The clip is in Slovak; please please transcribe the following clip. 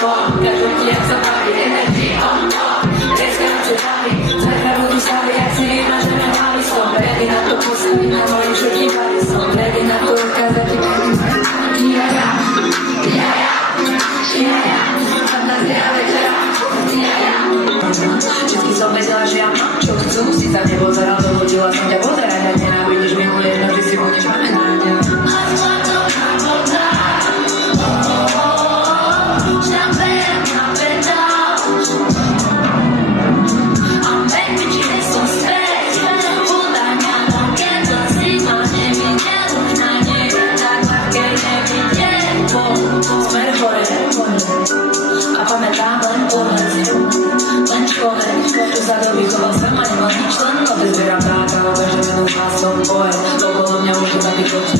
Każdy jak zabawi, energii on Reskanacie dali, zajka budu stawy jak si marzenia mali są ready na to postawi na moim przekiwali są ready na to okazać i jaja fantazja wieczera Wszystkich są wiedziała, że ja mam čo chcú si za nebo zaraz dohodila som ťa pozerať nenávidíš mi moje jedno, že si budeš pamätať A pamätám len pohľad len človek, čo sa dovychoval sem a nemá nič len noty zbieram tak, ale že vedom s vás som pojem okolo mňa už to zabývať